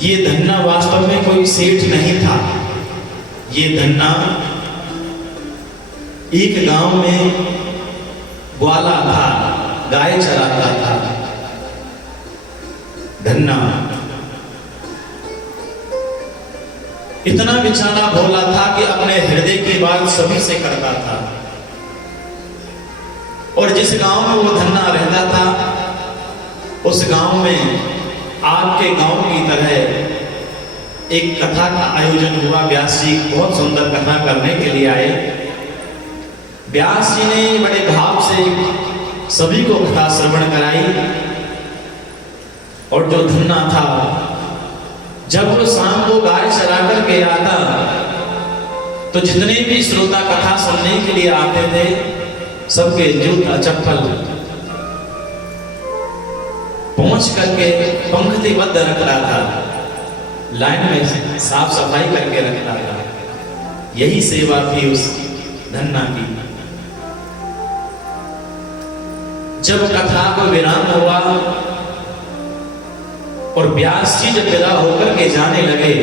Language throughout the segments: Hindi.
ये धन्ना वास्तव में कोई सेठ नहीं था। ये धन्ना एक गांव में ग्वाला था, गाय चराता था। धन्ना इतना बेचारा भोला था कि अपने हृदय की बात सभी से करता था। और जिस गांव में वो धन्ना रहता था, उस गांव में आपके गांव की तरह एक कथा का आयोजन हुआ। व्यास जी बहुत सुंदर कथा करने के लिए आए। व्यास जी ने बड़े भाव से सभी को कथा श्रवण कराई। और जो धन्ना था, जब वो शाम को गाय चरा करके आता, तो जितने भी श्रोता कथा सुनने के लिए आते थे, सबके जूता चप्पल पहुंच करके पंक्तिबद्ध रखता था, लाइन में साफ सफाई करके रखता था। यही सेवा थी उस धन्ना की। जब कथा को विराम हुआ और व्यास जी जब विदा होकर के जाने लगे,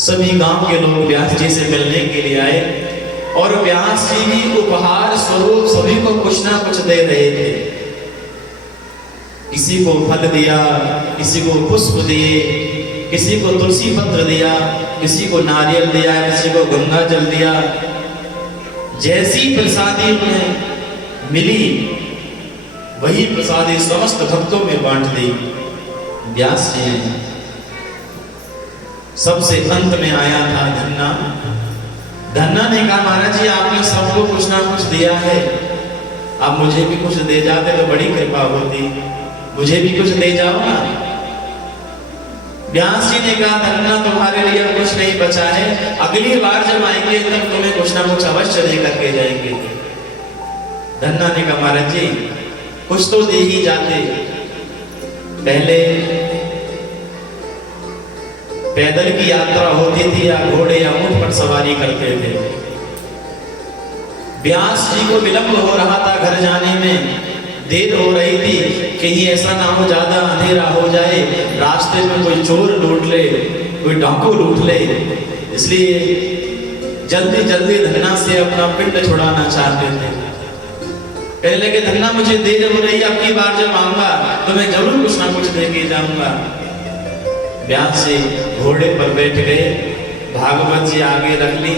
सभी गांव के लोग व्यास जी से मिलने के लिए आए और व्यास जी भी उपहार स्वरूप सभी को कुछ ना कुछ दे रहे थे। किसी को फल दिया, किसी को पुष्प दिए, किसी को तुलसी पत्र दिया, किसी को नारियल दिया, किसी को गंगा जल दिया। जैसी प्रसादी उन्हें मिली, वही प्रसादी समस्त भक्तों में बांट दी। व्यास जी सबसे अंत में आया था धन्ना। धन्ना ने कहा, महाराज जी आपने सबको कुछ ना कुछ दिया है, आप मुझे भी कुछ दे जाते तो बड़ी कृपा होती, मुझे भी कुछ दे जाओ ना। व्यास जी ने कहा, धन्ना तुम्हारे लिए कुछ नहीं बचा है, अगली बार जब आएंगे तब तुम्हें कुछ ना कुछ अवश्य दे करके जाएंगे। धन्ना ने कहा, महाराज जी कुछ तो दे ही जाते। पहले पैदल की यात्रा होती थी या घोड़े या ऊंट पर सवारी करते थे। व्यास जी को विलंब हो रहा था, घर जाने में देर हो रही थी। कहीं ऐसा ना हो ज्यादा अंधेरा हो जाए, रास्ते में कोई चोर लूट ले, कोई डाकू लूट ले, इसलिए जल्दी जल्दी धन्ना से अपना पिंड छुड़ाना चाहते थे। कहने लगे, धन्ना मुझे देर हो रही, अब की बार जब आऊंगा तो मैं जरूर कुछ ना कुछ दे के जाऊंगा। व्यास जी घोड़े पर बैठ गए, भागवत जी आगे रख ली,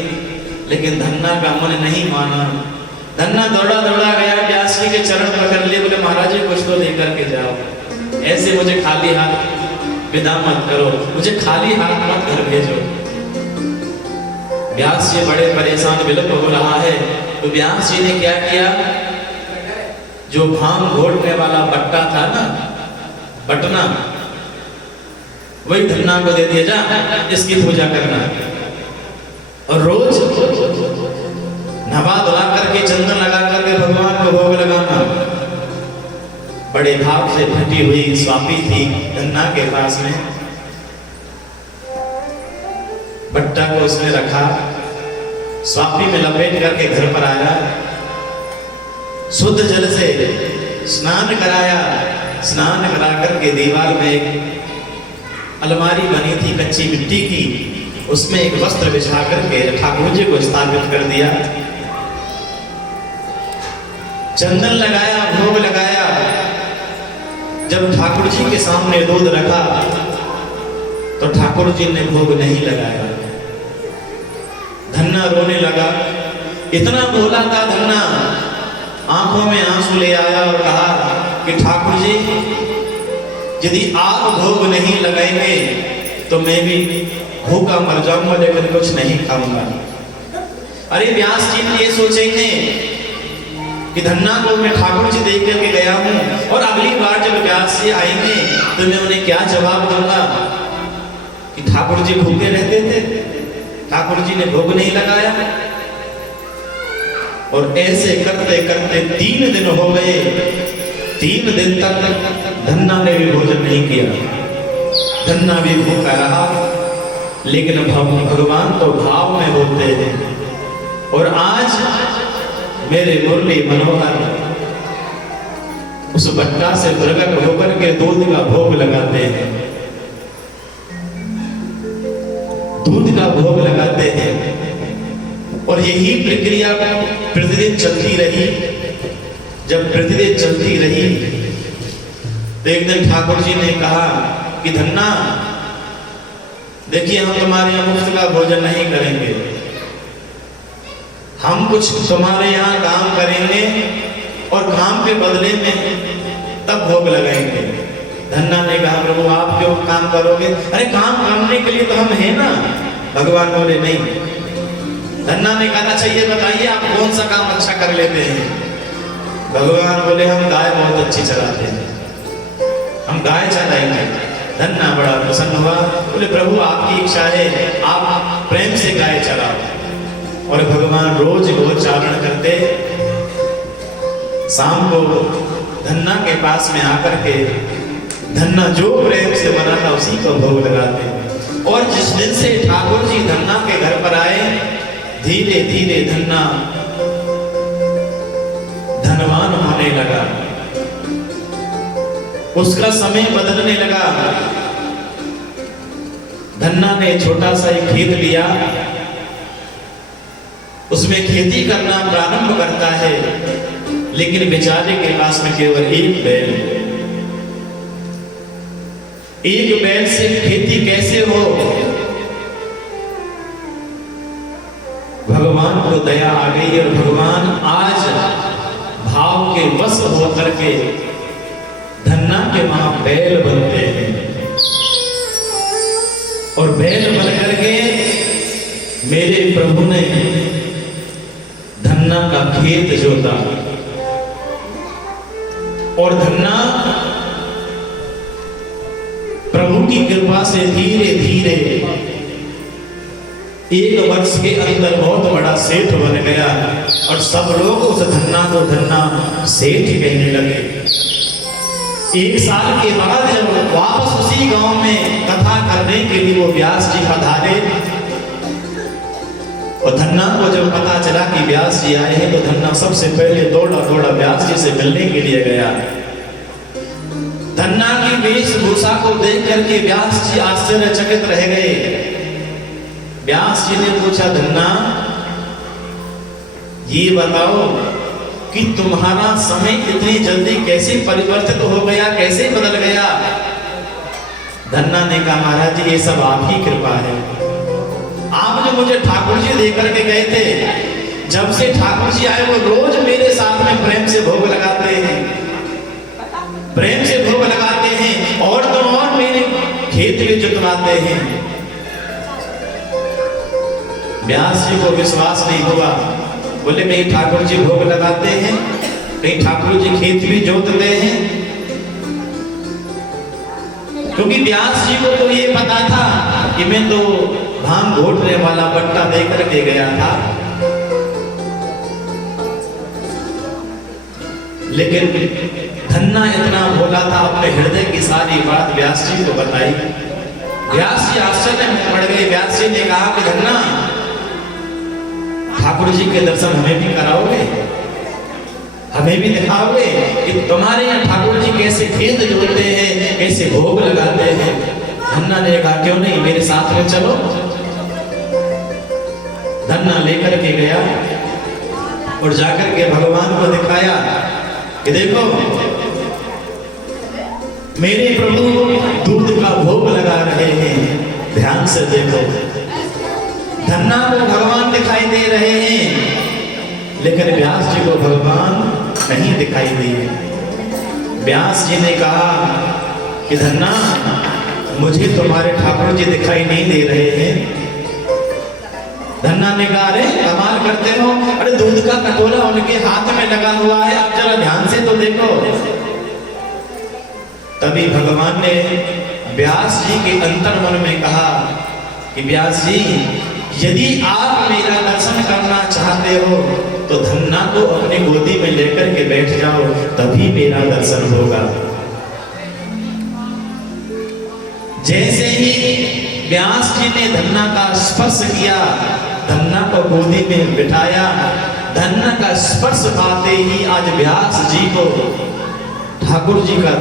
लेकिन धन्ना का मन नहीं माना। धन्ना दौड़ा दौड़ा गया, व्यास जी के चरण पकड़ लिए, बोले महाराज जी कुछ तो लेकर के जाओ, ऐसे मुझे खाली हाथ विदा मत करो, मुझे खाली हाथ मत घर भेजो। व्यास जी बड़े परेशान, विलंब हो रहा है। तो व्यास जी ने क्या किया, जो भांग घोटने वाला बट्टा था ना, बटना, वही धन्ना को दे दिया, जा इसकी पूजा करना। और रोज नहा धुला करके चंदन लगा करके भगवान को भोग लगाना। बड़े भाव से फटी हुई स्वापी थी धन्ना के पास में, बट्टा को उसने रखा, स्वापी में लपेट करके घर पर आया, शुद्ध जल से स्नान कराया। स्नान करा करके दीवार में एक अलमारी बनी थी कच्ची मिट्टी की, उसमें एक वस्त्र बिछा करके ठाकुर जी को स्थापित कर दिया। चंदन लगाया, भोग लगाया। जब ठाकुर जी के सामने दूध रखा तो ठाकुर जी ने भोग नहीं लगाया। धन्ना रोने लगा, इतना भोला था धन्ना, आंखों में आंसू ले आया और कहा कि ठाकुर जी यदि आप भोग नहीं लगाएंगे तो मैं भी भूखा मर जाऊंगा, लेकिन कुछ नहीं खाऊंगा। अरे व्यास जी ये सोचेंगे कि धन्ना को मैं ठाकुर जी देख करके गया हूं और अगली बार जब व्यास जी आएंगे तो मैं उन्हें क्या जवाब दूंगा कि ठाकुर जी भूखे रहते थे, ठाकुर जी ने भोग नहीं लगाया। और ऐसे करते करते 3 दिन हो गए। 3 दिन तक धन्ना ने भी भोजन नहीं किया, धन्ना भी भूखा रहा। लेकिन भगवान तो भाव में होते हैं। और आज मेरे मुरली मनोहर उस बट्टा से प्रकट होकर के दूध का भोग लगाते हैं, दूध का भोग लगाते हैं। और यही प्रक्रिया प्रतिदिन चलती रही। जब प्रतिदिन चलती रही तो एक दिन ठाकुर जी ने कहा कि धन्ना, देखिए हम तुम्हारे यहाँ मुफ्त का भोजन नहीं करेंगे, हम कुछ तुम्हारे यहाँ काम करेंगे और काम के बदले में तब भोग लगाएंगे। धन्ना ने कहा प्रभु आप क्यों काम करोगे? अरे काम करने के लिए तो हम हैं ना। भगवान बोले नहीं। धन्ना ने कहा अच्छा ये बताइए आप कौन सा काम अच्छा कर लेते हैं? भगवान बोले हम गाय बहुत अच्छी चलाते हैं, हम गाय चलाएंगे। धन्ना बड़ा प्रसन्न हुआ, बोले प्रभु आपकी इच्छा है, आप प्रेम से गाय चलाओ। और भगवान रोज गोचारण करते, शाम को धन्ना के पास में आकर के धन्ना जो प्रेम से बनाता उसी को भोग लगाते। और जिस दिन से ठाकुर जी धन्ना के घर पर आए, धीरे धीरे धन्ना धनवान होने लगा, उसका समय बदलने लगा। धन्ना ने छोटा सा एक खेत लिया, उसमें खेती करना प्रारंभ करता है, लेकिन बेचारे के पास में केवल एक बैल। एक बैल से खेती कैसे हो? भगवान को दया आ गई और भगवान आज भाव के वश होकर के धन्ना के वहां बैल बनते हैं। और बैल बन करके मेरे प्रभु ने धन्ना का खेत जोता और धन्ना प्रभु की कृपा से धीरे धीरे 1 वर्ष के अंदर बहुत बड़ा सेठ बन गया। और सब लोग उस धन्ना को धन्ना सेठ कहने लगे। 1 साल के बाद जब वापस उसी गांव में कथा करने के लिए वो व्यास जी पधारे, और धन्ना को जब पता चला कि व्यास जी आए हैं, तो धन्ना सबसे पहले दौड़ा व्यास जी से मिलने के लिए गया। धन्ना की वेशभूषा को देख करके व्यास जी आश्चर्यचकित रह गए। व्यास जी ने पूछा धन्ना ये बताओ कि तुम्हारा समय इतनी जल्दी कैसे परिवर्तित हो गया, कैसे बदल गया? धन्ना ने कहा महाराज जी ये सब आपकी कृपा है। आप जो मुझे ठाकुर जी देकर के गए थे, जब से ठाकुर जी आए वो रोज मेरे साथ में प्रेम से भोग लगाते हैं, प्रेम से भोग लगाते हैं और तो और मेरे खेत में जुतवाते हैं। व्यास जी को विश्वास नहीं हुआ, बोले कहीं ठाकुर जी भोग लगाते हैं, कहीं ठाकुर जी खेत भी जोतते हैं। क्योंकि व्यास जी को तो ये पता था कि मैं तो भांग घोटने वाला बट्टा देकर के गया था, लेकिन धन्ना इतना भोला था, अपने हृदय की सारी बात व्यास जी को बताई। व्यास जी आश्चर्य में पड़ गए। व्यास जी ने कहा कि धन्ना ठाकुर जी के दर्शन हमें भी कराओगे, हमें भी दिखाओगे कि तुम्हारे यहाँ ठाकुर जी कैसे खेत जोतते हैं, कैसे भोग लगाते हैं? धन्ना ने कहा क्यों नहीं, मेरे साथ में चलो। धन्ना लेकर के गया और जाकर के भगवान को दिखाया कि देखो मेरे प्रभु दूध का भोग लगा रहे हैं, ध्यान से देखो। धन्ना को भगवान दिखाई दे रहे हैं, लेकिन व्यास जी को भगवान नहीं दिखाई दिए। व्यास जी ने कहा कि धन्ना मुझे तुम्हारे ठाकुर जी दिखाई नहीं दे रहे हैं। धन्ना ने कहा अरे कमाल करते हो, अरे दूध का कटोरा उनके हाथ में लगा हुआ है, आप जरा ध्यान से तो देखो। तभी भगवान ने व्यास जी के अंतर्मन में कहा कि व्यास जी यदि आप मेरा दर्शन करना चाहते हो तो धन्ना को अपनी गोदी में लेकर के बैठ जाओ, तभी मेरा दर्शन होगा। जैसे ही व्यास जी ने धन्ना का स्पर्श किया, धन्ना को गोदी में बिठाया, धन्ना का स्पर्श पाते ही आज व्यास जी को ठाकुर जी का